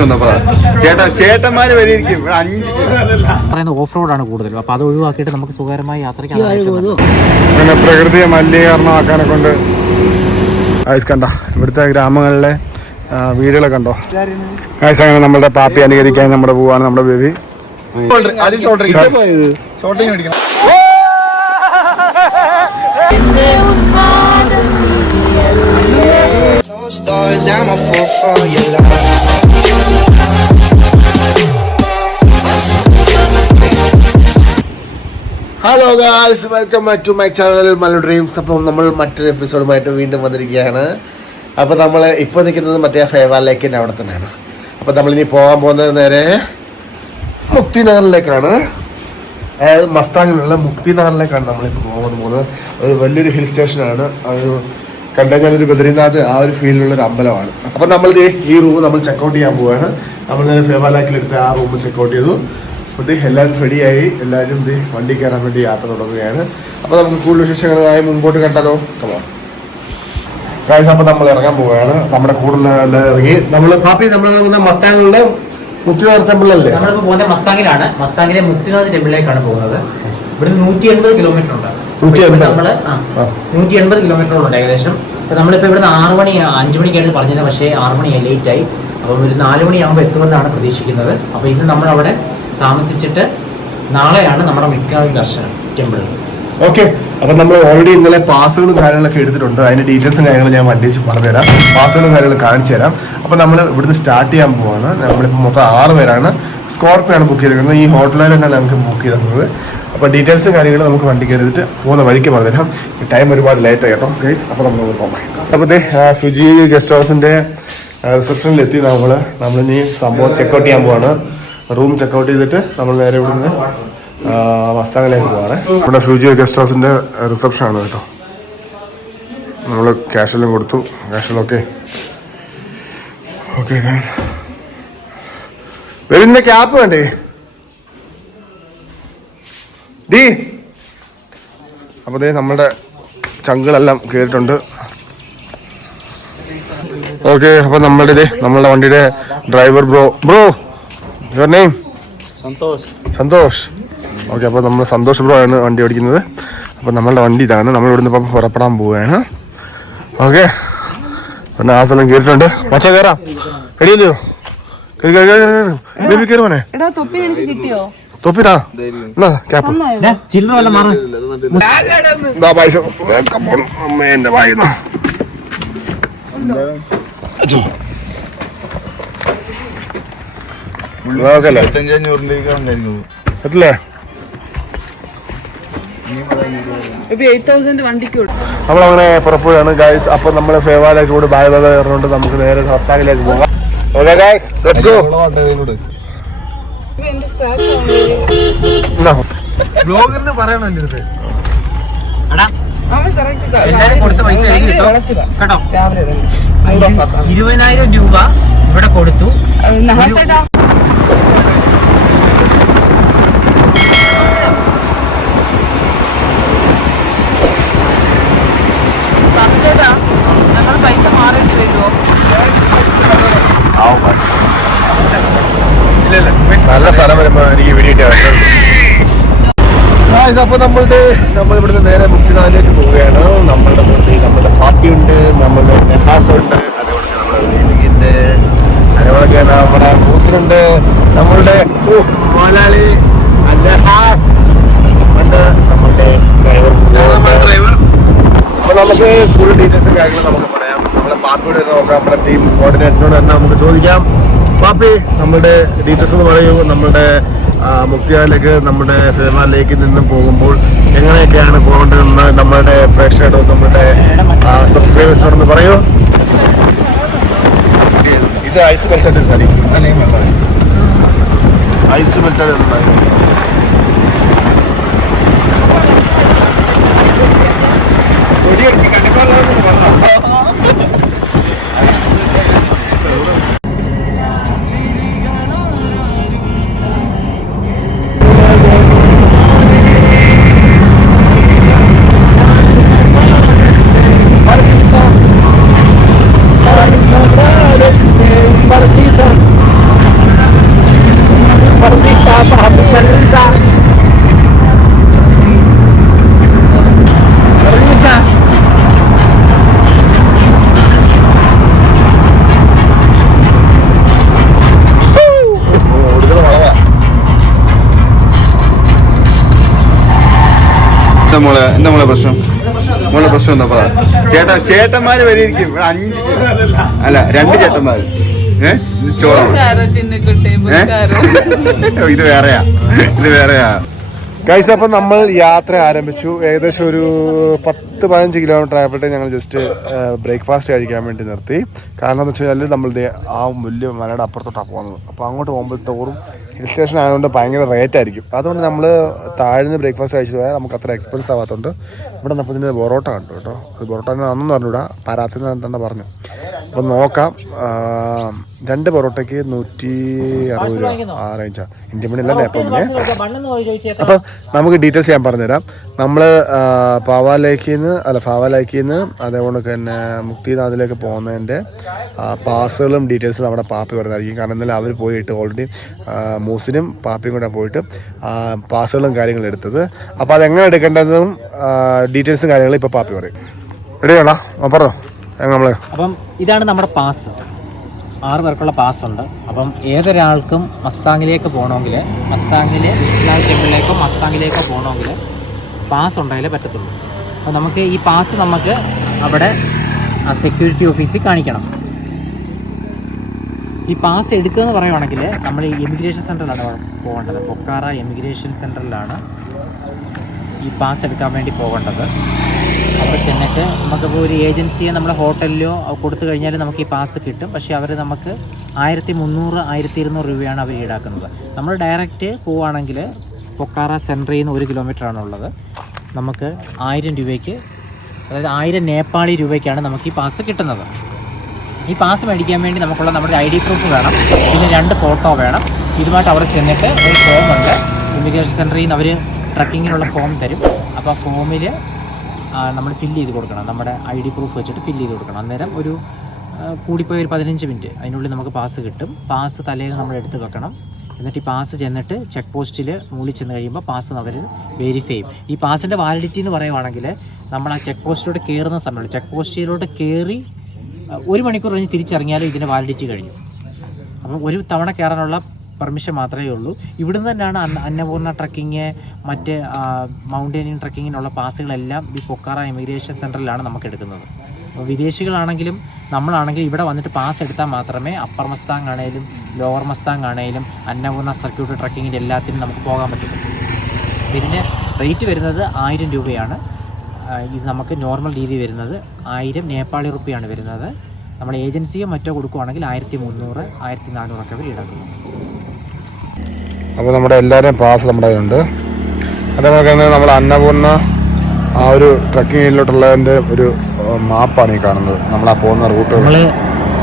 പ്രശ്നം എന്താ പറയാ? ചേട്ടന്മാര് വരെയിരിക്കും 5 ഓഫ് റോഡാണ് കൂടുതലും. അപ്പൊ അത് ഒഴിവാക്കിയിട്ട് നമുക്ക് സുഖകരമായി യാത്രയ്ക്ക് അങ്ങനെ പ്രകൃതിയെ മലിനീകരണമാക്കാനെ കൊണ്ട് കണ്ട ഇവിടുത്തെ ഗ്രാമങ്ങളിലെ വീടുകളൊക്കെ കണ്ടോ. അങ്ങനെ നമ്മുടെ പാപ്പി അനുകരിക്കാൻ നമ്മുടെ പോവാണ് നമ്മുടെ baby. Hello guys, welcome back to my channel Mallu dreams. അപ്പം നമ്മൾ മറ്റൊരു എപ്പിസോഡുമായിട്ട് വീണ്ടും വന്നിരിക്കുകയാണ്. അപ്പോൾ നമ്മൾ ഇപ്പോൾ നിൽക്കുന്നത് മറ്റേ ഫേവാർ ലേക്കിൻ്റെ അവിടെ തന്നെയാണ്. അപ്പോൾ നമ്മളിനി പോകാൻ പോകുന്നത് നേരെ മുക്തിനഗറിലേക്കാണ്. അതായത് മസ്താങ്ങിലുള്ള മുക്തിനഗറിലേക്കാണ് നമ്മളിപ്പോൾ പോകുന്നത്. ഒരു വലിയൊരു ഹിൽ സ്റ്റേഷനാണ്. ഒരു കണ്ടുകഴിഞ്ഞാൽ ഒരു ബദ്രീനാഥ് ആ ഒരു ഫീലിലുള്ളൊരു അമ്പലമാണ്. അപ്പോൾ നമ്മളിത് ഈ റൂം നമ്മൾ ചെക്കൗട്ട് ചെയ്യാൻ പോവുകയാണ്. നമ്മൾ നേരെ ഫേവാർ ലേക്കിലെടുത്ത് ആ റൂം ചെക്കൗട്ട് ചെയ്തു. അപ്പോൾ എല്ലാവരും റെഡിയായി, എല്ലാവരും വണ്ടി കയറാൻ വേണ്ടി യാത്ര തുടങ്ങുകയാണ്. അപ്പോൾ നമുക്ക് കൂടുതൽ വിശേഷങ്ങളായി മുമ്പോട്ട് കണ്ടാലോ? ഗായ്സ്, അപ്പോൾ നമ്മൾ ഇറങ്ങാൻ പോവുകയാണ്. നമ്മുടെ കൂടുതൽ എല്ലാവരും ഇറങ്ങി. നമ്മൾ പാപ്പി നമ്മൾ മസ്താങ്ങിലുള്ള മുക്തിനാഥ് ടെമ്പിളല്ലേ? നമ്മളിപ്പോൾ പോകുന്നത് മസ്താങ്ങിലാണ്. മസ്താങ്ങിലെ മുക്തിനാഥ് ടെമ്പിളിലേക്കാണ് പോകുന്നത്. ഇവിടുന്ന് 180 കിലോമീറ്റർ ഉണ്ട്. 180 കിലോമീറ്ററുണ്ട് ഏകദേശം. അപ്പോൾ നമ്മളിപ്പോൾ ഇവിടുന്ന് 6 മണി 5 മണിക്കായിട്ട് പറഞ്ഞത്, പക്ഷേ 6 മണി ലേറ്റായി. അപ്പോൾ ഒരു 4 മണിയാകുമ്പോൾ എത്തുമെന്നാണ് പ്രതീക്ഷിക്കുന്നത്. അപ്പോൾ ഇന്ന് നമ്മളവിടെ താമസിച്ചിട്ട് നാളെയാണ് നമ്മുടെ മുക്തിനാഥ് ദർശനം ടെമ്പിളിൽ. ഓക്കെ, അപ്പം നമ്മൾ ഓൾറെഡി ഇന്നലെ പാസുകളും കാര്യങ്ങളൊക്കെ എടുത്തിട്ടുണ്ട്. അതിൻ്റെ ഡീറ്റെയിൽസും കാര്യങ്ങളും ഞാൻ വണ്ടി പറഞ്ഞുതരാം. പാസുകളും കാര്യങ്ങളും കാണിച്ചു തരാം. അപ്പോൾ നമ്മൾ ഇവിടുന്ന് സ്റ്റാർട്ട് ചെയ്യാൻ പോവാണ്. നമ്മളിപ്പോൾ മൊത്തം 6 പേരാണ്. സ്കോർപ്പിയോ ആണ് ബുക്ക് ചെയ്തിരിക്കുന്നത്. ഈ ഹോട്ടലിൽ തന്നെയാണ് നമുക്ക് ബുക്ക് ചെയ്തിരുന്നത്. അപ്പോൾ ഡീറ്റെയിൽസും കാര്യങ്ങളും നമുക്ക് വണ്ടി കയറിയിട്ട് പോകുന്ന വഴിക്ക് പറഞ്ഞുതരാം. ഈ ടൈം ഒരുപാട് ലേറ്റായി കേട്ടോ ഗൈസ്. അപ്പോൾ നമ്മൾ പോകാം. അപ്പോൾ ഫുജി ഗസ്റ്റ് ഹൗസിൻ്റെ റിസപ്ഷനിലെത്തി. നമ്മളിനി സംഭവം ചെക്കൗട്ട് ചെയ്യാൻ പോവാണ്. റൂം ചെക്കൗട്ട് ചെയ്തിട്ട് നമ്മൾ നേരെ ഇവിടുന്ന് മസ്താങ്ങിലേക്ക് പോവാണ്. ഇവിടെ ഫ്യൂജി ഗസ്റ്റ് ഹൗസിൻ്റെ റിസപ്ഷനാണ് കേട്ടോ. നമ്മൾ ക്യാഷെല്ലാം കൊടുത്തു. ക്യാഷെല്ലാം ഓക്കെ. വരുന്ന ക്യാപ്പ് വേണ്ടേ ഡി? അപ്പോൾ നമ്മളുടെ ചങ്കുകളെല്ലാം കയറിയിട്ടുണ്ട്. ഓക്കെ, അപ്പോൾ നമ്മളുടെ വണ്ടിയുടെ driver bro your name? Santhosh. Okay, അപ്പോൾ നമ്മൾ സന്തോഷ് ബ്രോ ആണ് വണ്ടി ഓടിക്കുന്നത്. അപ്പോൾ നമ്മളുടെ വണ്ടി ഇതാണ്. നമ്മൾ ഇവിടുന്ന് ഇപ്പോൾ പുറപ്പെടാൻ പോവുകയാണ്. ഓക്കെ, പിന്നെ ആ സ്ഥലം കയറിയിട്ടുണ്ട്. മച്ച കയറാം. റെഡിയല്ലോ? ബേബി കയറി പോനെ. തൊപ്പിതാ ക്യാപ്പ് പൈസ അമ്മ എന്റെ വായിന്നു. സെറ്റില്ലേ? നമ്മളങ്ങനെ പുറപ്പെടുകയാണ് ഗായ്സ്. അപ്പൊ നമ്മള് ഫേവാലേക്ക് കൂടെ ബായ് ബായ് പറഞ്ഞുകൊണ്ട് നമുക്ക് നേരെ മസ്താങ്ങിലേക്ക് പോകാം. Okay guys, let's go. ബ്ലോഗറിന് പറയണോ എൻ്റെ അടുത്ത്? എല്ലാരും കൊടുത്ത പൈസ കേട്ടോ. 20,000 രൂപ ഇവിടെ കൊടുത്തു. പൈസ മാറേണ്ടി വരുമോ? നല്ല സ്ഥലം വരുമ്പോ എനിക്ക് വേണ്ടിയിട്ട്. അപ്പൊ നമ്മളിവിടുന്ന് നേരെ മുക്തിനാഥിലേക്ക് പോവുകയാണ്. നമ്മളുടെ പാപ്പിയുണ്ട്, നമ്മളുടെ നെഹാസുണ്ട്, അതേപോലെ നമ്മുടെ ഹൂസനുണ്ട്, നമ്മളുടെ മലയാളി നെഹാസ് ഉണ്ട്, നമ്മളുടെ ഡ്രൈവർ. അപ്പൊ നമുക്ക് കൂടുതൽ ഡീറ്റെയിൽസും കാര്യങ്ങളും നമുക്ക് പറയാം. നമ്മളെ പാപ്പിയോട് നോക്കാം, നമ്മുടെ ടീം കോർഡിനേറ്ററിനോട് തന്നെ നമുക്ക് ചോദിക്കാം. പാപ്പി, നമ്മുടെ ഡീറ്റെയിൽസ് എന്ന് പറയൂ. നമ്മുടെ മുക്തിനാഥിലേക്ക് നമ്മുടെ ഫേവാർ ലേക്കിൽ നിന്നും പോകുമ്പോൾ എങ്ങനെയൊക്കെയാണ് പോകേണ്ടതെന്ന് നമ്മളുടെ പ്രേക്ഷകരോടും നമ്മുടെ സബ്സ്ക്രൈബേഴ്സിനോടൊന്ന് പറയൂ. ഇത് ഐസ് മെൽറ്റഡ് മതി. ഐസ് മെൽറ്റഡ് എന്നായി. മോളെ എന്താ മോളെ പ്രശ്നം? മോളെ പ്രശ്നം എന്താ പറ? ചേട്ടന്മാര് വരെയിരിക്കും 5 അല്ല 2 ചേട്ടന്മാര്. ഇത് ചോറാണ്. ഇത് വേറെയാ. ഗൈസ്, അപ്പം നമ്മൾ യാത്ര ആരംഭിച്ചു. ഏകദേശം ഒരു 10-15 കിലോമീറ്റർ ആയപ്പോഴത്തേക്ക് ഞങ്ങൾ ജസ്റ്റ് ബ്രേക്ക്ഫാസ്റ്റ് കഴിക്കാൻ വേണ്ടി നിർത്തി. കാരണം എന്ന് വെച്ച് കഴിഞ്ഞാൽ നമ്മൾ ആ വലിയ മലയുടെ അപ്പുറത്തോട്ടാണ് പോകുന്നത്. അപ്പോൾ അങ്ങോട്ട് പോകുമ്പോഴത്തോറും ഹിൽ സ്റ്റേഷൻ ആയതുകൊണ്ട് ഭയങ്കര റേറ്റ് ആയിരിക്കും. അതുകൊണ്ട് നമ്മൾ താഴ്ന്ന് ബ്രേക്ക്ഫാസ്റ്റ് കഴിച്ചു പോയാൽ നമുക്ക് അത്ര എക്സ്പെൻസ് ആവാത്തതുകൊണ്ട് ഇവിടെ നമ്മൾ ഇതിൻ്റെ പൊറോട്ട കണ്ടു കേട്ടോ. അത് പൊറോട്ട അന്നൊന്നും പറഞ്ഞുകൂടാ, പരാത്തിൽ നിന്ന് തന്നെ പറഞ്ഞു. അപ്പം നോക്കാം. 2 പൊറോട്ടയ്ക്ക് 160 രൂപ ആ റേഞ്ചാണ്. ഇന്ത്യൻ മണിയല്ല നേപ്പാൾ മണി. അപ്പം നമുക്ക് ഡീറ്റെയിൽസ് ഞാൻ പറഞ്ഞുതരാം. നമ്മൾ ഫാവ ലേക്കിൽ നിന്ന് അതേപോലെ തന്നെ മുക്തിനാഥിലേക്ക് പോകുന്നതിൻ്റെ പാസുകളും ഡീറ്റെയിൽസും നമ്മുടെ പാപ്പി പറയുന്നതായിരിക്കും. കാരണം ഇന്നലെ അവർ പോയിട്ട് ഓൾറെഡി മൂസിനും പാപ്പിയും കൂടെ പോയിട്ട് പാസുകളും കാര്യങ്ങളും എടുത്തത്. അപ്പോൾ അതെങ്ങനെ എടുക്കേണ്ടതും ഡീറ്റെയിൽസും കാര്യങ്ങളും ഇപ്പോൾ പാപ്പി പറയും. റെഡിയാണോ? പറഞ്ഞോ നമ്മൾ. അപ്പം ഇതാണ് നമ്മുടെ പാസ്. 6 പേർക്കുള്ള പാസ്സുണ്ട്. അപ്പം ഏതൊരാൾക്കും മസ്താങ്ങിലേക്ക് പോകണമെങ്കിൽ, ടെമ്പിളിലേക്കോ മസ്താങ്ങിലേക്കോ പോകണമെങ്കിൽ പാസ് ഉണ്ടായാലേ പറ്റത്തുള്ളൂ. അപ്പോൾ നമുക്ക് ഈ പാസ് നമുക്ക് അവിടെ സെക്യൂരിറ്റി ഓഫീസിൽ കാണിക്കണം. ഈ പാസ് എടുക്കുക എന്ന് പറയുവാണെങ്കിൽ നമ്മൾ ഈ എമിഗ്രേഷൻ സെൻറ്ററിലാണ് പോകേണ്ടത്. പൊക്കാറ എമിഗ്രേഷൻ സെൻറ്ററിലാണ് ഈ പാസ് എടുക്കാൻ വേണ്ടി പോകേണ്ടത്. അവിടെ ചെന്നിട്ട് നമുക്കിപ്പോൾ ഒരു ഏജൻസിയെ നമ്മുടെ ഹോട്ടലിലോ കൊടുത്തു കഴിഞ്ഞാൽ നമുക്ക് ഈ പാസ് കിട്ടും. പക്ഷേ അവർ നമുക്ക് 1300-1200 രൂപയാണ് അവർ ഈടാക്കുന്നത്. നമ്മൾ ഡയറക്റ്റ് പോവുകയാണെങ്കിൽ പൊക്കാറ സെൻറ്ററിൽ നിന്ന് 1 കിലോമീറ്ററാണ് ഉള്ളത്. നമുക്ക് 1000 രൂപയ്ക്ക്, അതായത് 1000 നേപ്പാളി രൂപയ്ക്കാണ് നമുക്ക് ഈ പാസ് കിട്ടുന്നത്. ഈ പാസ് മേടിക്കാൻ വേണ്ടി നമ്മുടെ ID പ്രൂഫ് വേണം, പിന്നെ 2 ഫോട്ടോ വേണം. ഇതുമായിട്ട് അവിടെ ചെന്നിട്ട് ഒരു ഫോമുണ്ട്. ഇമിഗ്രേഷൻ സെൻറ്ററിൽ നിന്ന് അവർ ട്രക്കിങ്ങിനുള്ള ഫോം തരും. അപ്പോൾ ആ ഫോമിൽ നമ്മൾ ഫില്ല് ചെയ്ത് കൊടുക്കണം. നമ്മുടെ ID പ്രൂഫ് വെച്ചിട്ട് ഫില്ല് ചെയ്ത് കൊടുക്കണം. അന്നേരം ഒരു കൂടിപ്പോയി ഒരു 15 മിനിറ്റ് അതിനുള്ളിൽ നമുക്ക് പാസ് കിട്ടും. പാസ് തലയിൽ നമ്മൾ എടുത്ത് വെക്കണം. എന്നിട്ട് ഈ പാസ് ചെന്നിട്ട് ചെക്ക് പോസ്റ്റിൽ മൂളി ചെന്ന് കഴിയുമ്പോൾ പാസ് അവർ വെരിഫൈ ചെയ്യും. ഈ പാസിൻ്റെ വാലിഡിറ്റി എന്ന് പറയുവാണെങ്കിൽ നമ്മൾ ആ ചെക്ക് പോസ്റ്റിലോട്ട് കയറുന്ന സമയത്ത്, ചെക്ക് പോസ്റ്റിലോട്ട് കയറി 1 മണിക്കൂർ കഴിഞ്ഞ് തിരിച്ചിറങ്ങിയാലും ഇതിൻ്റെ വാലിഡിറ്റി കഴിഞ്ഞു. അപ്പം ഒരു തവണ കയറാനുള്ള പെർമിഷൻ മാത്രമേ ഉള്ളൂ. ഇവിടുന്ന് തന്നെയാണ് അന്നപൂർണ്ണ ട്രക്കിങ്, മറ്റ് മൗണ്ടനിങ് ട്രക്കിങ്ങിനുള്ള പാസുകളെല്ലാം ഈ പൊക്കാറ ഇമിഗ്രേഷൻ സെൻറ്ററിലാണ് നമുക്ക് എടുക്കുന്നത്. അപ്പോൾ വിദേശികളാണെങ്കിലും നമ്മളാണെങ്കിലും ഇവിടെ വന്നിട്ട് പാസ് എടുത്താൽ മാത്രമേ അപ്പർ മസ്താങ് ആണെങ്കിലും ലോവർ മസ്താങ് ആണെങ്കിലും അന്നപൂർണ്ണ സർക്യൂട്ട് ട്രക്കിങ്ങിൻ്റെ എല്ലാത്തിനും നമുക്ക് പോകാൻ പറ്റും. ഇതിന് റേറ്റ് വരുന്നത് 1000 രൂപയാണ്. ഇത് നമുക്ക് നോർമൽ രീതി വരുന്നത് 1000 നേപ്പാളി റുപ്പിയാണ് വരുന്നത്. നമ്മൾ ഏജൻസിയോ മറ്റോ കൊടുക്കുവാണെങ്കിൽ 1300-1400 ഒക്കെ അവർ ഈടാക്കുന്നു. അപ്പോൾ നമ്മുടെ എല്ലാവരുടെയും പാസ് നമ്മുടെ കയ്യിലുണ്ട്. അതേപോലെ തന്നെ നമ്മൾ അന്നപൂർണ്ണ ആ ഒരു ട്രക്കിങ്ങിലോട്ടുള്ളതിൻ്റെ ഒരു മാപ്പാണ് ഈ കാണുന്നത്. നമ്മൾ ആ പോകുന്ന റൂട്ട്. നമ്മൾ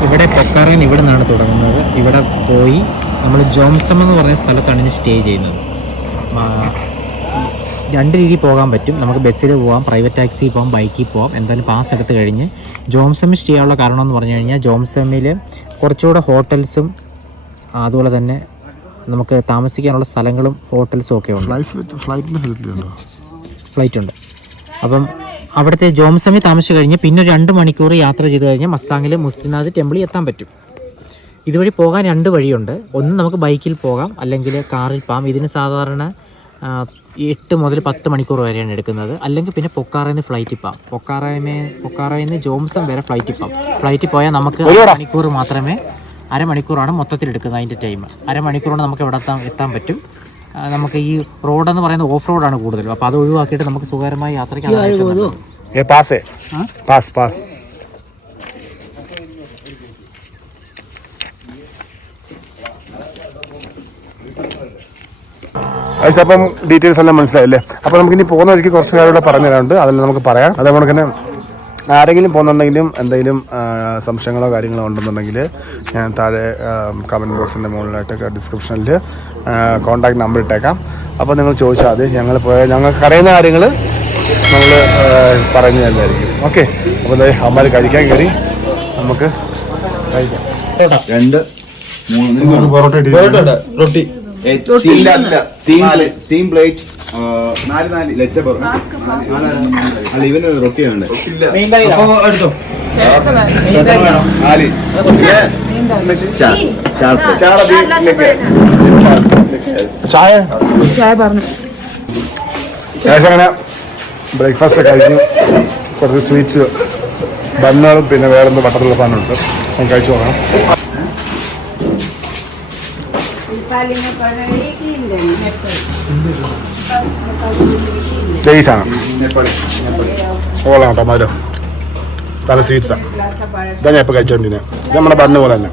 ഇവിടെ പൊക്കാറയിൽ ഇവിടെ നിന്നാണ് തുടങ്ങുന്നത്. ഇവിടെ പോയി നമ്മൾ ജോംസം എന്ന് പറയുന്ന സ്ഥലത്താണ് ഇനി സ്റ്റേ ചെയ്യുന്നത്. 2 രീതി പോകാൻ പറ്റും. നമുക്ക് ബസ്സിൽ പോകാം, പ്രൈവറ്റ് ടാക്സിയിൽ പോകാം, ബൈക്കിൽ പോകാം. എന്തായാലും പാസ് എടുത്ത് കഴിഞ്ഞ് ജോംസമ്മിൽ സ്റ്റേ ചെയ്യാനുള്ള കാരണം എന്ന് പറഞ്ഞു കഴിഞ്ഞാൽ ജോംസമ്മിൽ കുറച്ചുകൂടെ ഹോട്ടൽസും അതുപോലെ തന്നെ നമുക്ക് താമസിക്കാനുള്ള സ്ഥലങ്ങളും ഹോട്ടൽസും ഒക്കെ ഉണ്ട്. ഫ്ലൈറ്റ് ഉണ്ട്. അപ്പം അവിടുത്തെ ജോംസമ്മിൽ താമസിച്ച് കഴിഞ്ഞ് പിന്നെ 2 മണിക്കൂർ യാത്ര ചെയ്ത് കഴിഞ്ഞാൽ മസ്താങ്ങിൽ മുക്തിനാഥ് ടെമ്പിളിൽ എത്താൻ പറ്റും. ഇതുവഴി പോകാൻ 2 വഴിയുണ്ട്. ഒന്ന് നമുക്ക് ബൈക്കിൽ പോകാം, അല്ലെങ്കിൽ കാറിൽ പോകാം. ഇതിന് സാധാരണ 8 മുതൽ 10 മണിക്കൂർ വരെയാണ് എടുക്കുന്നത്. അല്ലെങ്കിൽ പിന്നെ പൊക്കാറയിൽ നിന്ന് ഫ്ലൈറ്റിൽ പോകാം. പൊക്കാറയിൽ നിന്ന് ജോംസം വരെ ഫ്ലൈറ്റിൽ പോകാം. ഫ്ലൈറ്റിൽ പോയാൽ നമുക്ക് മണിക്കൂർ മാത്രമേ, അരമണിക്കൂറാണ് മൊത്തത്തിൽ എടുക്കുന്നത് അതിൻ്റെ ടൈം. അരമണിക്കൂറാണ് നമുക്ക് ഇവിടെ എത്താൻ പറ്റും. നമുക്ക് ഈ റോഡെന്ന് പറയുന്നത് ഓഫ് റോഡാണ് കൂടുതലും. അപ്പോൾ അത് ഒഴിവാക്കിയിട്ട് നമുക്ക് സുഖകരമായി യാത്രയ്ക്ക് അപ്പം ഡീറ്റെയിൽസ് എല്ലാം മനസ്സിലായില്ലേ? അപ്പോൾ നമുക്കിനി പോകുന്ന വഴിക്ക് കുറച്ച് കാര്യങ്ങൾ പറഞ്ഞു തരാനുണ്ട്. അതെല്ലാം നമുക്ക് പറയാം. അതേപോലെ തന്നെ ആരെങ്കിലും പോകുന്നുണ്ടെങ്കിലും എന്തെങ്കിലും സംശയങ്ങളോ കാര്യങ്ങളോ ഉണ്ടെന്നുണ്ടെങ്കിൽ ഞാൻ താഴെ കമൻറ്റ് ബോക്സിൻ്റെ മുകളിലായിട്ട് ഡിസ്ക്രിപ്ഷനിൽ കോൺടാക്ട് നമ്പർ ഇട്ടേക്കാം. അപ്പോൾ നിങ്ങൾ ചോദിച്ചാൽ മതി. ഞങ്ങൾക്ക് അറിയുന്ന കാര്യങ്ങൾ നമ്മൾ പറഞ്ഞു തരുന്നതായിരിക്കും. ഓക്കെ. അപ്പോൾ അമ്മ കഴിക്കാൻ കയറി നമുക്ക് കഴിക്കാം. 2 3 പൊറോട്ട റൊട്ടി തീം പ്ലേറ്റ് 4 ലച്ച പൊറോട്ട. അല്ല ഇവന് റൊട്ടി വേണ്ടേ? ചായ പറഞ്ഞു. അങ്ങനെ ബ്രേക്ക്ഫാസ്റ്റ് കഴിഞ്ഞു. കുറച്ച് സ്വീറ്റ്സ് ബണ്ണുകളും പിന്നെ വേറെന്ത് ബട്ടറുള്ള സാധനമുണ്ട്. നമുക്ക് കഴിച്ചു നോക്കാം. ജയ്സാണ് ഓളാം കേട്ടോ മധുരം. നല്ല സ്വീറ്റ്സാണ്. ഇതാ ഞാൻ ഇപ്പോൾ കഴിച്ചോണ്ടിരുന്നത്. ഇത് നമ്മുടെ ബണ്ണ് പോലെ തന്നെ.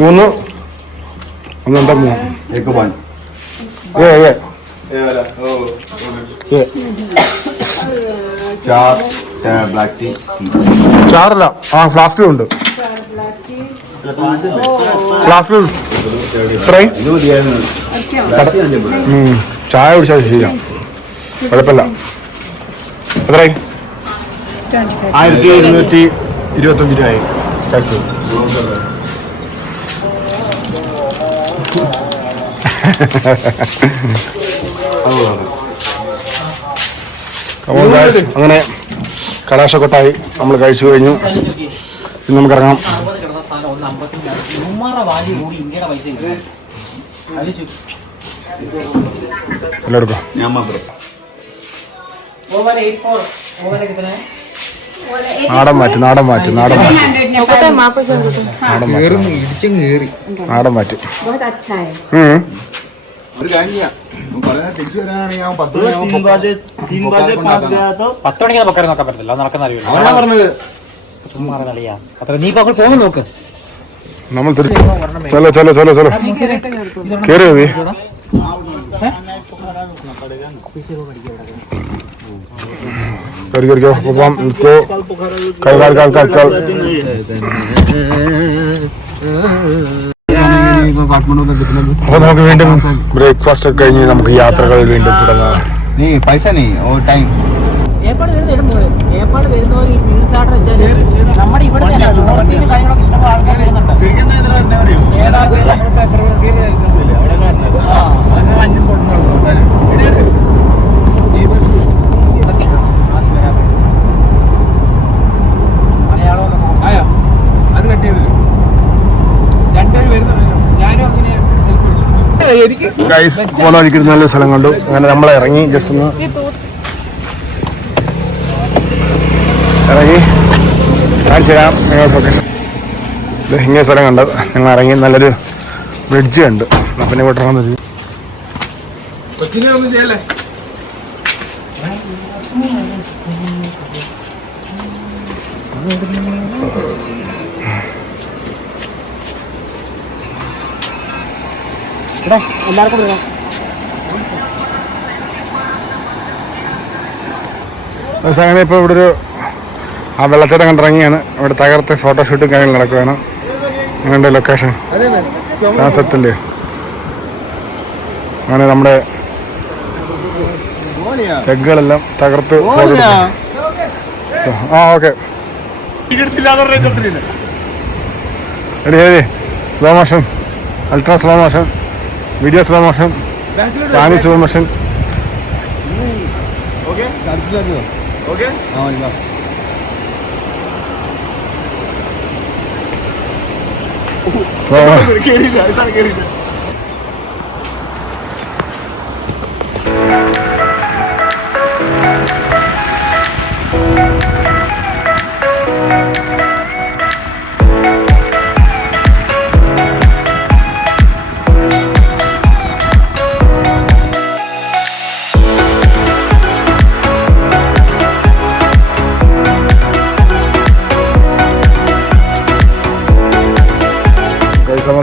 3 ഒന്നെന്താ 3 ചാറല്ല. ആ ഫ്ലാസ്കിലുണ്ട്. ഫ്ലാസ്കിലുണ്ട്. ഇത്രയും ചായ കുടിച്ചാൽ ശരിയാ. കുഴപ്പമില്ല. എത്രയായി? 1225 രൂപയായി കഴിച്ചു. അങ്ങനെ കലാശക്കൊട്ടായി നമ്മൾ കഴിച്ചു കഴിഞ്ഞു. ഇന്ന് നമുക്ക് ഇറങ്ങാം. എല്ലാം എടുക്കാം. നാടൻ മാറ്റ് ഒരു കാര്യം ചെയ്യാം. 10 മണിക്ക് പൊക്കാരെ നോക്കാൻ പറ്റില്ല. നടക്കുന്ന അറിയില്ല. പറഞ്ഞത് അത്ര നീ ഇപ്പോൾ പോകുന്നു നോക്ക്. നമ്മൾ ചലോ കേറിയോ നീ? കയറിക്കോ. അപ്പൊ നമുക്ക് വീണ്ടും ബ്രേക്ക്ഫാസ്റ്റ് ഒക്കെ കഴിഞ്ഞ് നമുക്ക് യാത്രകൾ വീണ്ടും തുടങ്ങാം. നീ പൈസ നീ ഓ ടൈം ഏർപ്പാട് വരുന്നവർ ഈ തീർത്ഥാടനം വെച്ചാൽ നമ്മുടെ ഇവിടെ കാര്യങ്ങളൊക്കെ ഇഷ്ടംപോലെ ആൾക്കാർ വരുന്നുണ്ട്. ഗൈസ് പോകാതിരിക്കുന്ന നല്ല സ്ഥലം കണ്ടു. അങ്ങനെ നമ്മളെ ഇറങ്ങി ജസ്റ്റ് ഒന്ന് ഇറങ്ങി കാണിച്ചു തരാം നിങ്ങൾക്കൊക്കെ. ഇങ്ങനെ സ്ഥലം കണ്ടത് ഞങ്ങൾ ഇറങ്ങി. നല്ലൊരു ബ്രിഡ്ജ് ഉണ്ട്. പിന്നെ ഇവിടെ ഇറങ്ങുന്നൊരു എല്ലാവർക്കും അങ്ങനെ ഇപ്പോൾ ഇവിടെ ഒരു ആ വെള്ളച്ചാട്ടം കണ്ടിറങ്ങിയാണ്. ഇവിടെ തകർത്ത് ഫോട്ടോഷൂട്ടും കാര്യങ്ങൾ നടക്കുകയാണ്. നിങ്ങളുടെ ലൊക്കേഷൻ സൺസെറ്റല്ലേ. അങ്ങനെ നമ്മുടെ ചെഗുകളെല്ലാം തകർത്ത് okay ready. Slow motion, ultra slow motion, video slow motion, പാനി സ്ലോ മോഷൻ.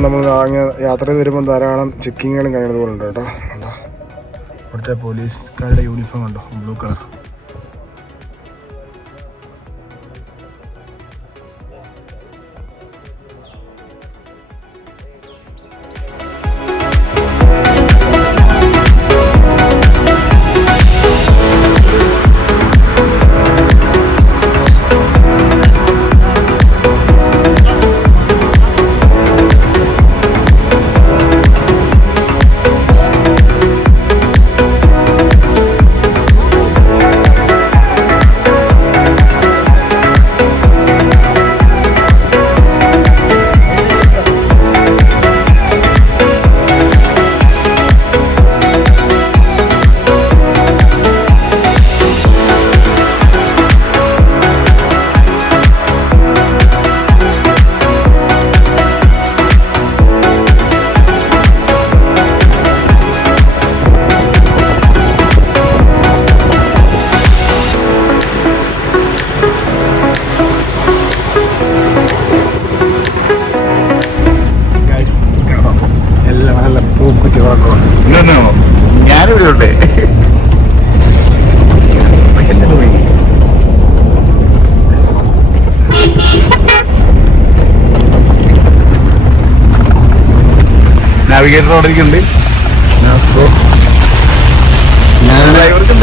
നമ്മൾ യാത്ര ചെയ്ത് വരുമ്പോൾ ധാരാളം ചെക്കിങ്ങുകളും കാര്യങ്ങളും പോലെ ഉണ്ട് കേട്ടോ. ഇവിടുത്തെ പോലീസുകാരുടെ യൂണിഫോം ഉണ്ടോ, ബ്ലൂ കളർ. പോട്ടെ. നാവിഗേറ്റർ അവിടെ ഇരിക്കുന്നുണ്ട്. ഡ്രൈവർക്കും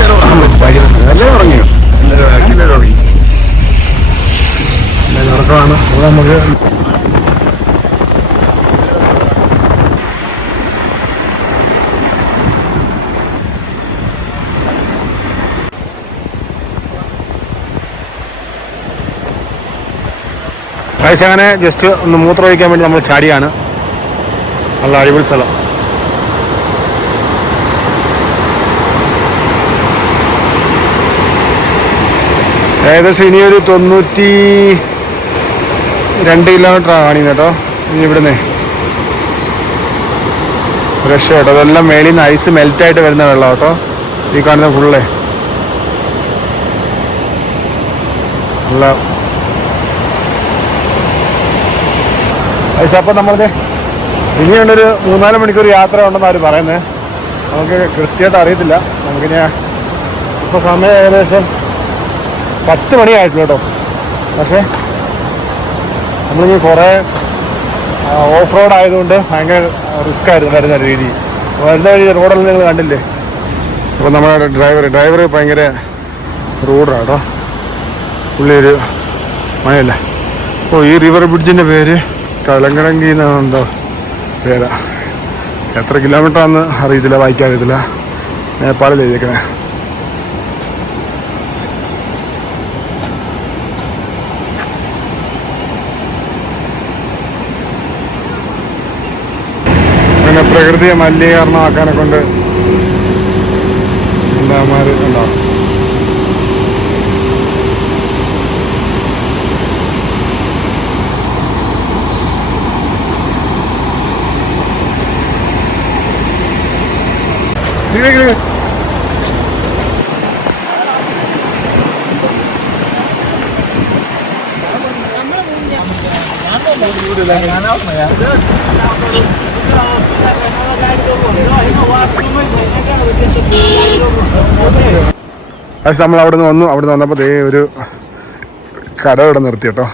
എല്ലാവരും ഉറങ്ങിയോ? എല്ലാവരും ഉറങ്ങി. ഉറക്കമാണ്. അപ്പോൾ നമുക്ക് അങ്ങനെ ജസ്റ്റ് ഒന്ന് മൂത്രം ഒഴിക്കാൻ വേണ്ടി നമ്മൾ ചാടിയാണ്. നല്ല അടിപൊളി സ്ഥലം. ഏകദേശം ഇനിയൊരു 92 കിലോമീറ്ററാണ് കാണിക്കുന്നത് കേട്ടോ. ഇനി ഇവിടുന്ന് രക്ഷ കേട്ടോ. അതെല്ലാം മേളിൽ നിന്ന് ഐസ് മെൽറ്റായിട്ട് വരുന്ന വെള്ളം കേട്ടോ. ഈ കാണുന്ന ഫുള്ളേ നല്ല ഐസ്. അപ്പം നമ്മളത് ഇനിയുണ്ടൊരു 3-4 മണിക്കൂർ യാത്ര ഉണ്ടെന്ന് അവർ പറയുന്നത്. നമുക്ക് കൃത്യമായിട്ട് അറിയത്തില്ല. നമുക്കിനി ഇപ്പോൾ സമയം ഏകദേശം 10 മണിയായിട്ടുള്ളൂ കേട്ടോ. പക്ഷേ നമ്മളിനി കുറേ ഓഫ് റോഡ് ആയതുകൊണ്ട് ഭയങ്കര റിസ്ക് ആയിരുന്നു വരുന്ന രീതി. വരുന്ന വഴി റോഡെല്ലാം നിങ്ങൾ കണ്ടില്ലേ. അപ്പോൾ നമ്മുടെ ഡ്രൈവർ ഭയങ്കര റോഡാണ് കേട്ടോ. പുള്ളി ഒരു മഴയല്ല. ഓ, ഈ റിവർ ബ്രിഡ്ജിൻ്റെ പേര് കലങ്കടങ്കി എന്നാണെന്തോ പേരാ. എത്ര കിലോമീറ്റർ ആണെന്ന് അറിയത്തില്ല, വായിക്കാറിയത്തില്ല. നേപ്പാളിൽ എഴുതിയേക്കണേ. അങ്ങനെ പ്രകൃതിയെ മലിനീകരണമാക്കാനെ കൊണ്ട് എന്താമാർ ഉണ്ടാവും. അത് നമ്മൾ അവിടെ നിന്ന് വന്നു. അവിടെ നിന്ന് വന്നപ്പോൾ ദേ ഒരു കട ഇവിടെ നിർത്തി കേട്ടോ.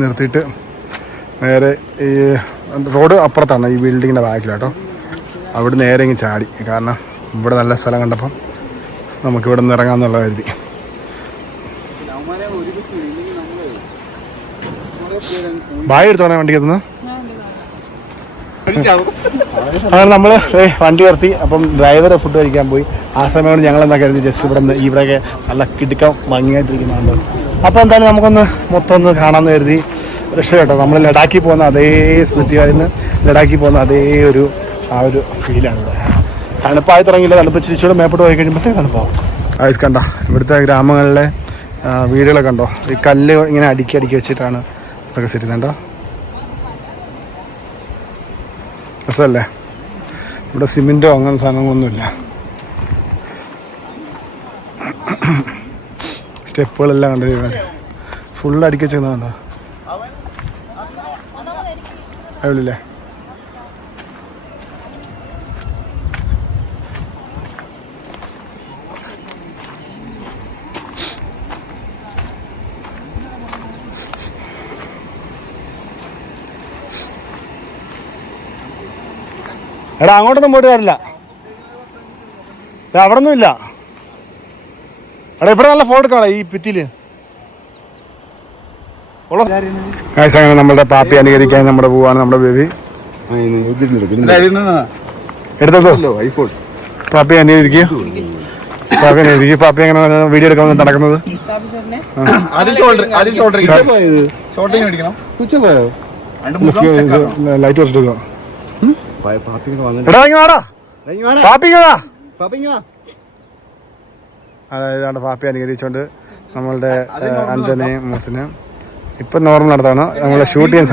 നിർത്തിയിട്ട് നേരെ ഈ റോഡ് അപ്പുറത്താണ്, ഈ ബിൽഡിങ്ങിൻ്റെ ബാക്കിലാട്ടോ. അവിടെ നേരെ ഇങ്ങ് ചാടി. കാരണം ഇവിടെ നല്ല സ്ഥലം കണ്ടപ്പം നമുക്കിവിടെ നിന്ന് ഇറങ്ങാമെന്നുള്ള കരുതി. ബായ് എടുത്തോണേ വണ്ടിക്കത്തുനിന്ന്. അങ്ങനെ നമ്മൾ വണ്ടി നിർത്തി. അപ്പം ഡ്രൈവർ ഫുഡ് കഴിക്കാൻ പോയി. ആ സമയം കൊണ്ട് ഞങ്ങളെന്താ കരുതി ജസ്റ്റ് ഇവിടെ നിന്ന് ഇവിടെയൊക്കെ നല്ല കിടുക്കം ഭംഗിയായിട്ടിരിക്കുന്നുണ്ട്. അപ്പോൾ എന്തായാലും നമുക്കൊന്ന് മൊത്തം ഒന്ന് കാണാമെന്ന് കരുതി. രക്ഷ കേട്ടോ. നമ്മൾ ലഡാക്കിൽ പോകുന്ന അതേ സ്മൃതിയിൽ നിന്ന് ലഡാക്കിൽ പോകുന്ന അതേ ഒരു ഫീലാണ് ഇവിടെ. തണുപ്പായി തുടങ്ങിയില്ല. തണുപ്പ് ചിരിച്ചോട് മേപ്പോട്ട് പോയി കഴിയുമ്പോഴത്തേക്ക് തണുപ്പാവും. ഐസ് കണ്ട ഇവിടുത്തെ ഗ്രാമങ്ങളിലെ വീടുകളൊക്കെ കണ്ടോ. ഈ കല്ല് ഇങ്ങനെ അടുക്കി വെച്ചിട്ടാണ് ഇതൊക്കെ സെറ്റ് ചെയ്യുന്നുണ്ടോ. രസമല്ലേ. ഇവിടെ സിമെൻറ്റോ അങ്ങനെ സാധനങ്ങളൊന്നുമില്ല. സ്റ്റെപ്പുകളെല്ലാം കണ്ടിരിക്കുന്നത് ഫുള്ള് അടുക്കി വെച്ചിരുന്നതുണ്ടോ. അവിടില്ലേ. എടാ അങ്ങോട്ടൊന്നും പോയിട്ട് കാര്യമില്ല. അവിടെ ഒന്നും ഇല്ല. എടാ ഇവിടെ നല്ല ഫോട്ടോ എടുക്കാം ഈ ഭിത്തിയില്. അങ്ങനെ നമ്മുടെ പാപ്പി അനുകരിക്കാൻ നമ്മുടെ പോവാണ് നമ്മുടെ ബേബി. എടുത്തോ പാപ്പി അനുകരിക്കുക. പാപ്പി അങ്ങനെ വീഡിയോ എടുക്കാൻ നടക്കുന്നത്. ലൈറ്റ് വെച്ചിട്ട് അതായത് പാപ്പി അനുകരിച്ചുകൊണ്ട് നമ്മളുടെ അഞ്ജനയും മൂസിനും ഇപ്പൊ നോർമൽ നടത്താണ് നമ്മളെ ഷൂട്ട് ചെയ്യാൻ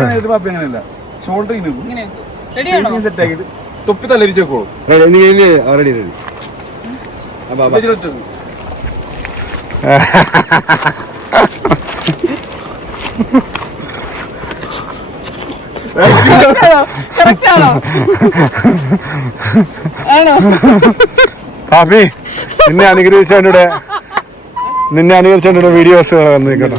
പാപ്പി നിന്നെ അനുഗ്രഹിച്ചവൻ്റെ വീഡിയോസ് വന്നു കേട്ടോ.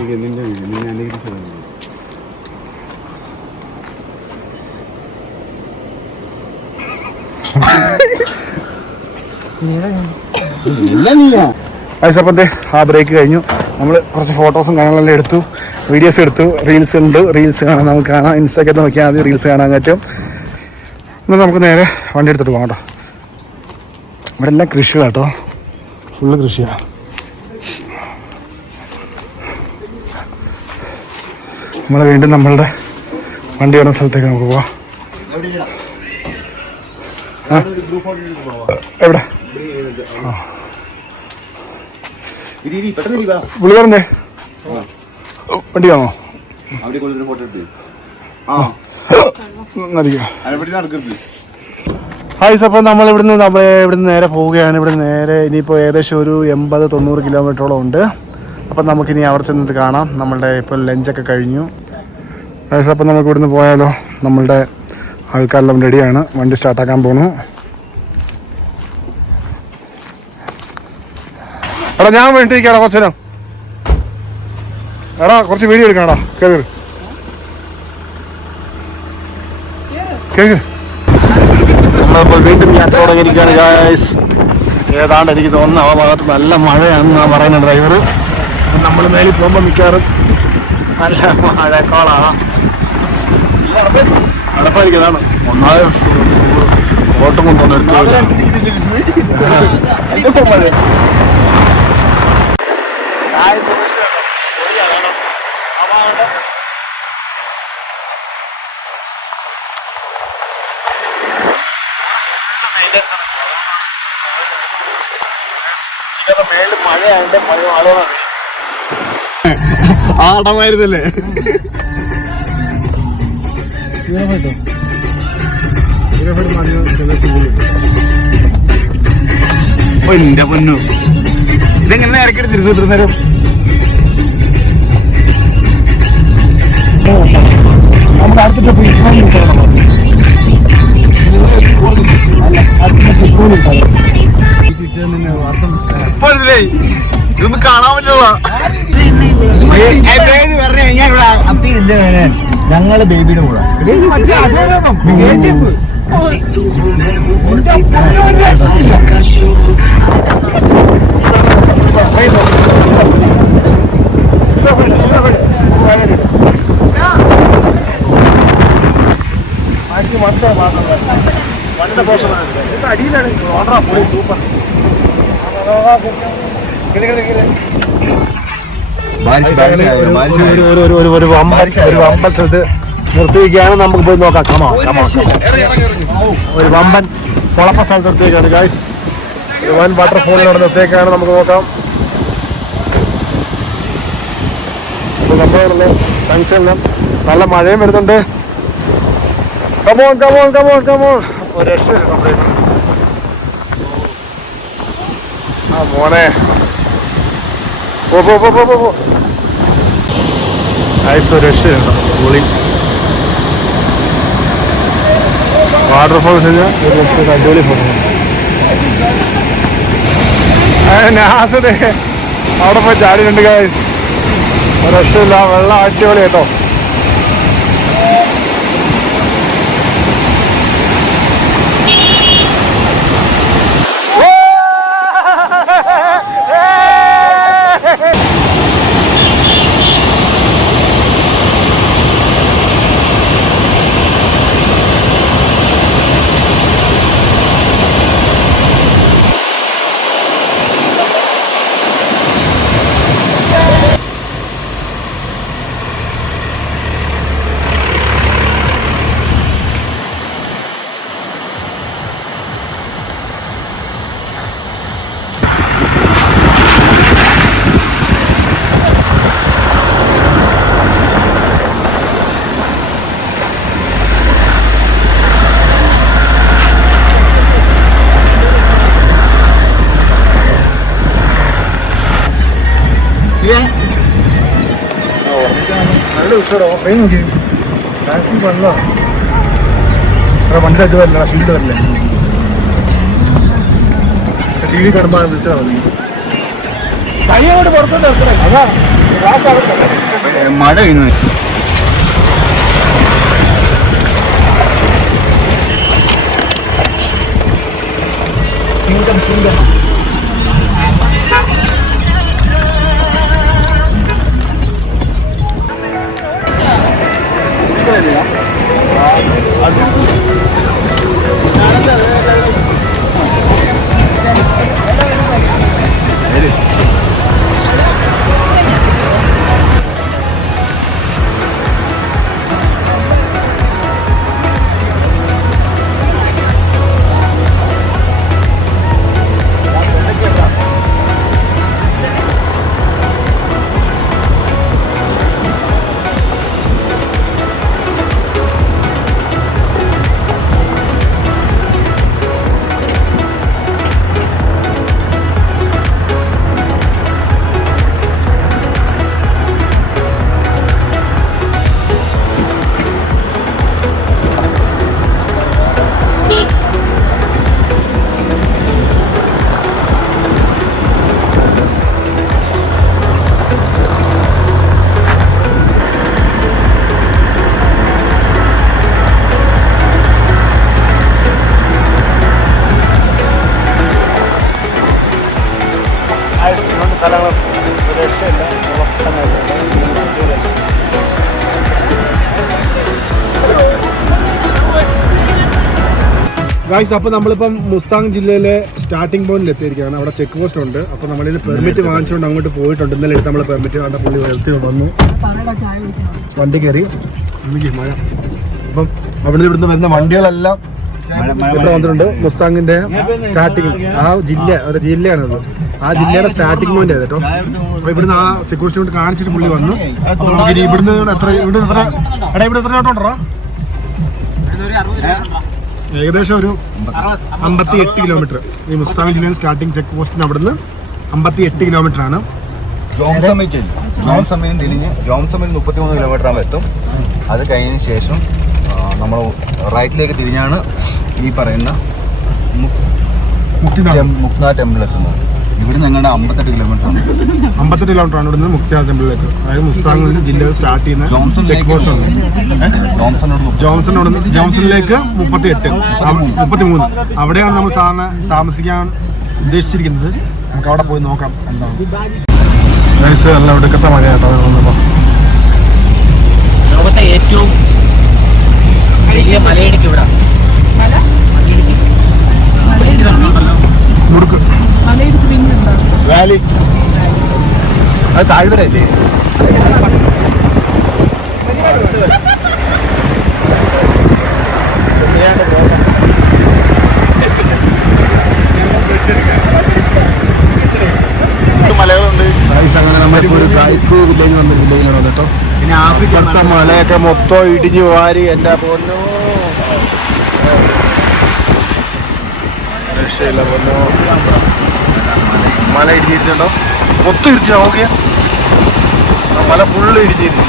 ഐസപ്പത്തെ ആ ബ്രേക്ക് കഴിഞ്ഞു. നമ്മൾ കുറച്ച് ഫോട്ടോസും കാര്യങ്ങളെല്ലാം എടുത്തു, വീഡിയോസ് എടുത്തു, റീൽസ് ഉണ്ട്. റീൽസ് കാണാൻ നമുക്ക് കാണാം. ഇൻസ്റ്റൊക്കെ നോക്കിയാൽ മതി, റീൽസ് കാണാൻ പറ്റും. എന്നാൽ നമുക്ക് നേരെ വണ്ടി എടുത്തിട്ട് പോകാം കേട്ടോ. ഇവിടെ എല്ലാം കൃഷികളാട്ടോ, ഫുള്ള് കൃഷിയാണ്. നമ്മൾ വീണ്ടും നമ്മളുടെ വണ്ടി വരുന്ന സ്ഥലത്തേക്ക് നമുക്ക് പോവാം. എവിടെ വിളി പറഞ്ഞേ വണ്ടി കാണോ? ഹായ്. അപ്പം നമ്മൾ ഇവിടുന്ന് നേരെ പോവുകയാണ്. ഇവിടെ നേരെ ഇനിയിപ്പോൾ ഏകദേശം ഒരു 80-90 കിലോമീറ്ററോളം ഉണ്ട്. അപ്പം നമുക്കിനി അവിടെ ചെന്നിട്ട് കാണാം. നമ്മളുടെ ഇപ്പോൾ ലഞ്ചൊക്കെ കഴിഞ്ഞു. ഹായ്. അപ്പം നമുക്ക് ഇവിടുന്ന് പോയാലോ? നമ്മളുടെ ആൾക്കാരെല്ലാം റെഡിയാണ്, വണ്ടി സ്റ്റാർട്ടാക്കാൻ പോണു. എടാ ഞാൻ വേണ്ടിയിരിക്കടാ കുറച്ച് നേരം. എടാ കുറച്ച് വീഡിയോ എടുക്കണടാ. Cake cake. നമ്മളിപ്പോൾ വീണ്ടും യാത്ര തുടങ്ങിയിരിക്കുകയാണ് ഗായ്സ്. ഏതാണ്ട് എനിക്ക് തോന്നുന്നു ആ ഭാഗത്ത് നല്ല മഴയാണെന്നാണ് പറയുന്നത് ഡ്രൈവർ. നമ്മൾ മേലിൽ പോകുമ്പോൾ മിക്കവാറും നല്ല മഴക്കോളാണ്. അടപ്പായിരിക്കുന്നതാണ് ഒന്നാമത് ഓട്ടം കൊണ്ടുവന്ന് എടുത്തു. മേളിൽ മഴയായിട്ട് മഴ ആളുകളാണ് ആടമായിരുന്നല്ലേ. എന്റെ പൊന്നു ഇതെങ്ങനെ ഇറക്കിട്ട് തിരുന്നേരം. നമ്മുടെ അടുത്ത ഇതൊന്നും കാണാൻ പറ്റുള്ള. ഞങ്ങള് ബേബിയുടെ കൂടെ അടിയിലാണ് സൂപ്പർ. ഒരു വമ്പൻ സ്ഥലത്ത് നിർത്തിയിരിക്കുകയാണ്. നമുക്ക് പോയി നോക്കാം. ഒരു വമ്പൻ കുളപ്പ സ്ഥലത്ത് നിർത്തിയേക്കാണ് ഗായ്സ്. ഒരു വൻ വാട്ടർഫോളിനോട് നിർത്തിയേക്കാണ്. നമുക്ക് നോക്കാം. നമ്മുടെ ജംഗ്ഷനിലും നല്ല മഴയും വരുന്നുണ്ട്. കമോൺ. ഒരു രക്ഷയില്ല മോനെ. പോ. ഐസ് ഒരു രക്ഷയുണ്ടോ? പൊളി വാട്ടർഫോൾസ് കഴിഞ്ഞാൽ അടിപൊളി ഫോട്ടോ. നാസടെ അവിടെ പോയി ചാടിയിട്ടുണ്ട് ഗൈസ്. രക്ഷയില്ല, വെള്ളം അടിപൊളി കേട്ടോ. നോക്കി ടാക്സി വെള്ളം വണ്ടിയുടെ ഇത് വരില്ല, ഷീൽഡ് വരില്ലേ. ടി വി കാണുമ്പോൾ വിളിച്ചാൽ മതി. കൈയോട് പുറത്തോട്ട് അതാ മഴ പെയ്യുന്നു. സ്ഥലങ്ങൾ രക്ഷയില്ല. ഗായ്സ്, അപ്പോൾ നമ്മളിപ്പം മുസ്താങ് ജില്ലയിലെ സ്റ്റാർട്ടിംഗ് പോയിന്റിൽ എത്തിയിരിക്കുകയാണ്. അവിടെ ചെക്ക് പോസ്റ്റ് ഉണ്ട്. അപ്പോൾ നമ്മളിത് പെർമിറ്റ് വാങ്ങിച്ചുകൊണ്ട് അങ്ങോട്ട് പോയിട്ടുണ്ട്. ഇന്നലെ എടുത്ത് നമ്മൾ പെർമിറ്റ് കണ്ട പുള്ളി വെളുത്തി വന്നു, വണ്ടി കയറി മഴ. അപ്പം ഇവിടുന്ന് വരുന്ന വണ്ടികളെല്ലാം ഇവിടെ വന്നിട്ടുണ്ട്. മുസ്താങ്ങിന്റെ സ്റ്റാർട്ടിങ് ആ ഒരു ജില്ലയാണത്. ആ ജില്ലയുടെ സ്റ്റാർട്ടിംഗ് പോയിന്റ് ആയത് കേട്ടോ. അപ്പൊ ഇവിടുന്ന് ആ ചെക്ക് പോസ്റ്റ് കൊണ്ട് കാണിച്ചിട്ട് പുള്ളി വന്നു. അപ്പൊ നമുക്ക് ഇവിടുന്ന് എത്ര ഓട്ടോ ഏകദേശം ഒരു 58 കിലോമീറ്റർ. ഈ മുസ്താങ് ജില്ലയിൽ സ്റ്റാർട്ടിംഗ് ചെക്ക് പോസ്റ്റിന് അവിടുന്ന് 58 കിലോമീറ്റർ ആണ്. ജോംസമയം തിരിഞ്ഞ് ജോംസമയിൽ 33 കിലോമീറ്റർ ആകുമ്പോൾ എത്തും. അത് കഴിഞ്ഞതിന് ശേഷം നമ്മൾ റൈറ്റിലേക്ക് തിരിഞ്ഞാണ് ഈ പറയുന്ന മുക്നാ ടെമ്പിൾ എത്തുന്നത്. ഇവിടെ ഞങ്ങളുടെ 58 കിലോമീറ്റർ ആണ്. 58 കിലോമീറ്റർ ആണ് ഇവിടുന്ന് മുക്നാ ടെമ്പിളിലേക്ക്. അതായത് മുസ്താങ് ജില്ലയിൽ സ്റ്റാർട്ട് ചെയ്യുന്ന ചെക്ക് പോസ്റ്റ് ആണ്. ജോംസണിലേക്ക് 33. അവിടെയാണ് നമ്മൾ സാധാരണ താമസിക്കാൻ ഉദ്ദേശിച്ചിരിക്കുന്നത്. നമുക്ക് അവിടെ പോയി നോക്കാം എന്താണ്. എല്ലാം ഒടുക്കത്തെ മഴയാട്ടോ. ലോകത്തെ ഏറ്റവും വലിയ മലയിടുക്ക് ഇവിടെ വാലി അത് താഴ്വരല്ലേ? മലകളുണ്ട്. അങ്ങനെ നമ്മളിപ്പോ ഒരു കായ്ക്കു വില്ലേജ് വന്ന വില്ലേജിലാണ് കേട്ടോ. പിന്നെ ആഫ്രിക്കത്തെ മലയൊക്കെ മൊത്തം ഇടിഞ്ഞു വാരി. എൻ്റെ പൊന്നോ രക്ഷയില്ല പൊന്നോ. മല ഇടിഞ്ഞിരുന്നുണ്ടോ? മൊത്തം ഇടിച്ചു നോക്കിയ മല ഫുള്ള് ഇടിഞ്ഞിരുന്നു.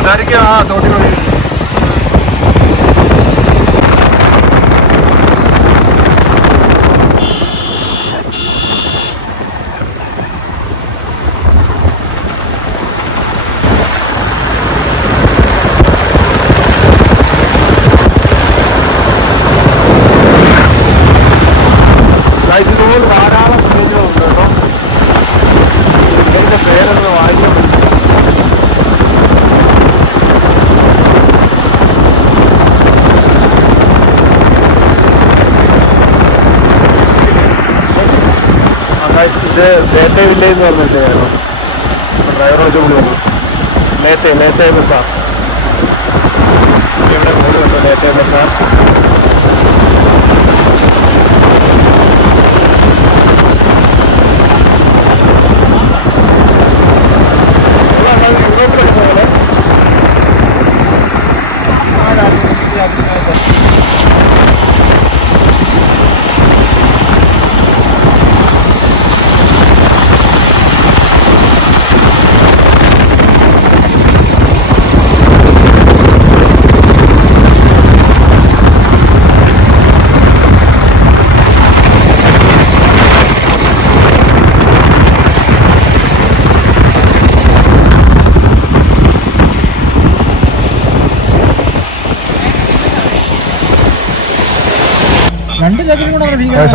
അതായിരിക്കും ആ തോട്ടി വഴി. ഇതുപോലെ ധാരാളം വില്ലേജുകളുണ്ട് കേട്ടോ. ഇതിൻ്റെ പേരൊന്ന് വായിക്കാൻ ഇത് ലേത്തെ വില്ലേജ് എന്ന് പറഞ്ഞിട്ട് ഡ്രൈവർ വെച്ച് പുള്ളി വന്നു. ലേത്തെ ബസാർ. ഇവിടെ കൂടി വന്നു ലേത്തെ ബസാർ.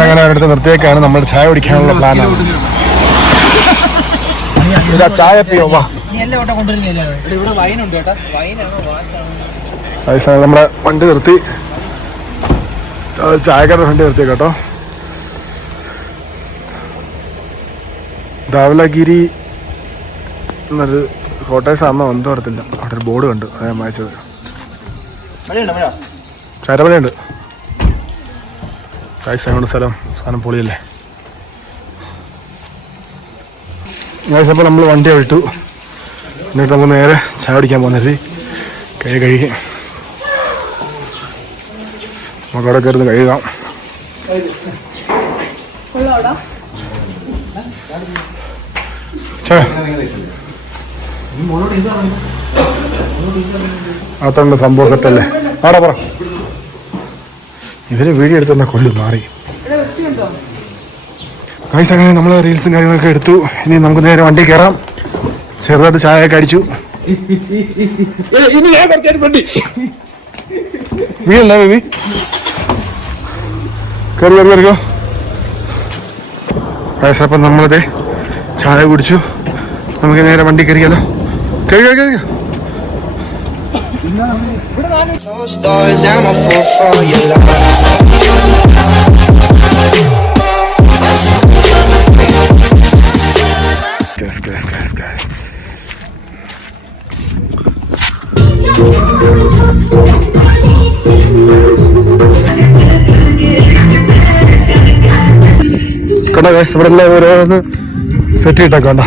അങ്ങനെ അവരുടെ നിർത്തിയേക്കാണ് നമ്മൾ ചായ കുടിക്കാനുള്ള പ്ലാനാണ്. ഇതാ ചായ പിയോ വാ. നമ്മുടെ വണ്ടി നിർത്തി, ചായക്കാരുടെ വണ്ടി നിർത്തി കേട്ടോ. ധവളഗിരി എന്നൊരു കോട്ടേഴ്സ് ആണെന്നോ എന്തോ അറിയത്തില്ല. അവിടെ ഒരു ബോർഡ് കണ്ടു, അത് ഞാൻ വായിച്ചത്. ചാരമലയുണ്ട്. കായ്സാങ്ങളുടെ സാധനം പൊളിയല്ലേ. അപ്പോൾ നമ്മൾ വണ്ടി വിട്ടു. എന്നിട്ട് നമുക്ക് നേരെ ചായ കുടിക്കാൻ പോകുന്നത് കൈ കഴുകി നമുക്ക് അവിടെ കയറുന്ന കഴുകാം. അത്രണ്ട് സംഭവം സെറ്റല്ലേ. ആടാ പറ. ഇവര് വീഡിയോ എടുത്ത് തന്നെ കൊല്ലും മാറി. അങ്ങനെ നമ്മൾ റീൽസും കാര്യങ്ങളൊക്കെ എടുത്തു. ഇനി നമുക്ക് നേരെ വണ്ടി കയറാം. ചെറുതായിട്ട് ചായ ഒക്കെ അടിച്ചു. വീടല്ലേ ബേബി? കയറിയോ? അപ്പം നമ്മളത് ചായ കുടിച്ചു. നമുക്ക് നേരെ വണ്ടി കയറിയാലോ. കയറിയോ? കണ്ടോ ഇവിടെ എല്ലാം ഓരോന്ന് സെറ്റ് ചെയ്തിട്ടൊക്കെ ഉണ്ടോ.